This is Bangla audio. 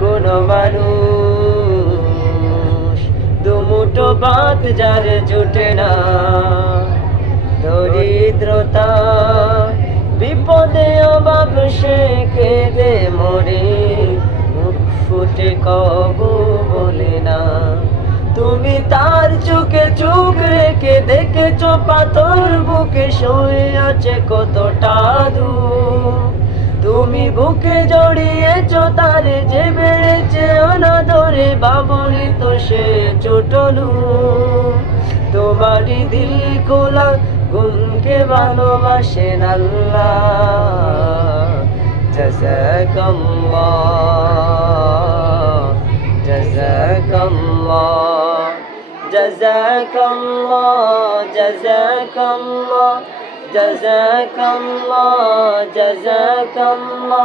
কোন মানুষ। দুমুটো ভাত যার জুটে না। দরিদ্রতা বিপদে অভাব সে কেঁদে মরে। ফুটে কবু বলে না। তুমি তার চোখে চোখ রেখে দেখেছ, পাথর বুকে শুয়ে আছে কতটা দূর। তুমি বুকে জড়িয়েছ করে বাবলি তো সে চোটলু তোমারি দিল কোলা ঘুমকে ভালোবাসেন আল্লাহ জাযাকাল্লাহ কম্মা জাযাকাল্লাহ জাযাকাল্লাহ জাযাকাল্লাহ কম্মা